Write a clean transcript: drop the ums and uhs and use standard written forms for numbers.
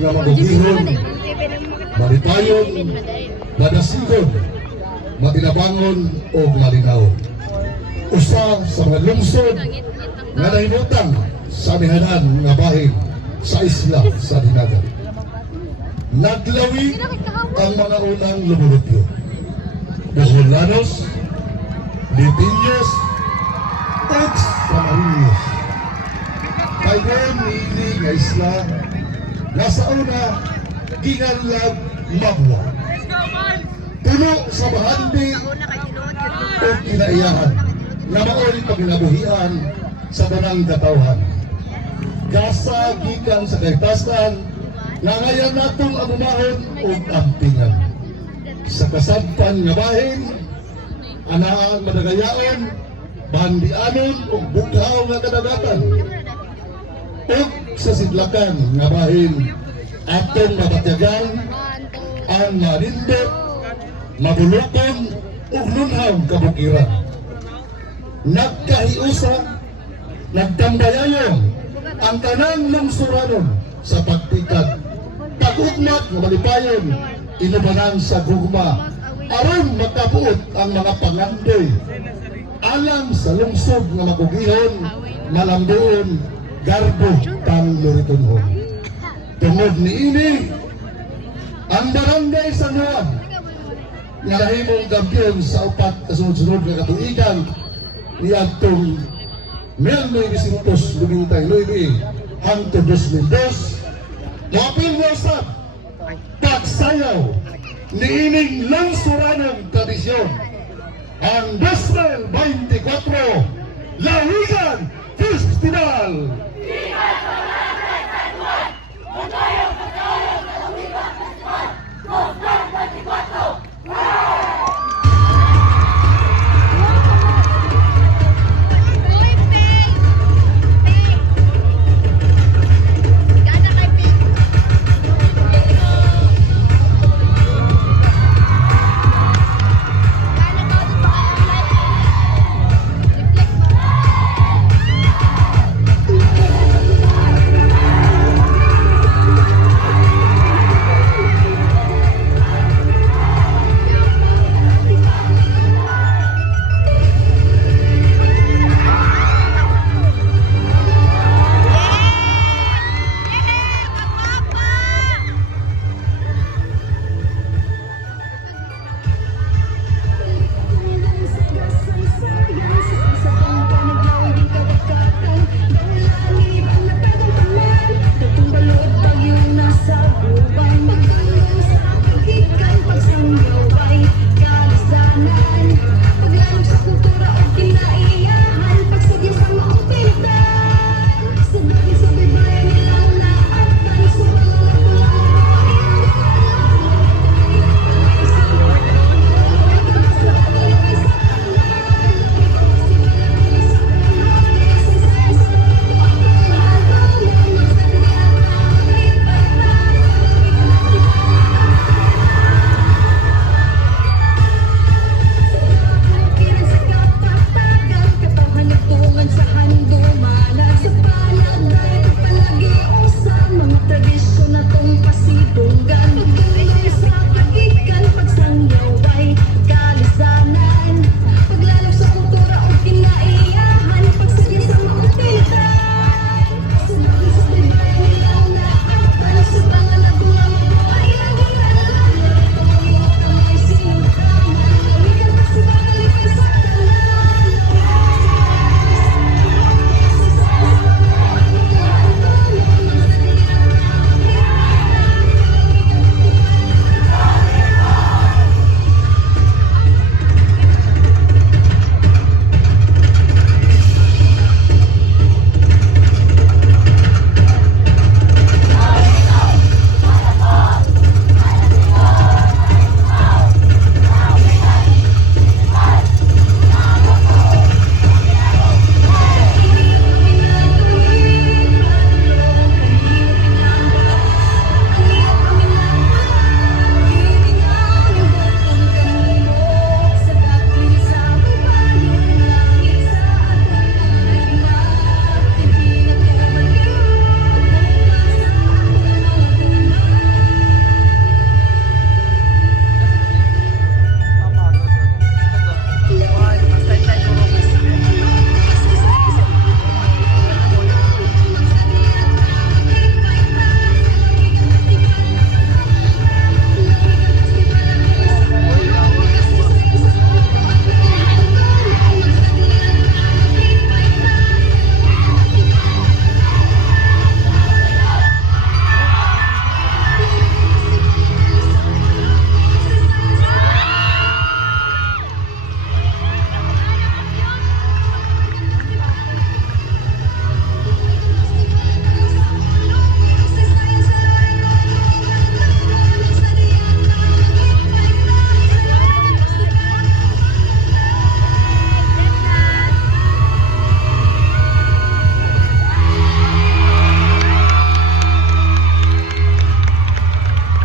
nga magugihon, maripayon, madasigon, matinabangon o malinaw. Usa sa mga lungsod nga nahimutang sa amihanan nga bahin sa isla sa Dinagat. Naglawi ang mga unang lumulupyo. Bocolanos, Lipiños, at Samariños. Kayon niini nga isla nasa una ginganlag Mabwa. Puno sa bahandi o kinaiyahan na mao'y paginabuhian sa tanang katawhan. Gasa gikan sa kaitasan na ngayon natong amumahon o ampingan. Sa kasadpan nga bahin, anaan madagayaon, bandianon o bughaw nga kadagatan. O sa sidlakan nga bahin, atong mabatyagan ang marindot, mabulukon o lunhang kabukiran. Nagkahiusa, nagtambayayong ang tanang lungsuranon sa pagtikat, pag-ugmat nga malipayon, inubanan sa gugma, aron makabuot ang mga pangandoy, alang sa lungsod nga magugihon, malambuon, garbo, kang luritunhon. Tungod ni ini, ang barangay San Juan, nga nahimong kampiyon sa upat kasunod-sunod nga katuigan, niadtong 1999 hangtod 2002, mapilwa sa pagsayaw niining lungsuranong tradisyon ang 2024 Lawigan Festival!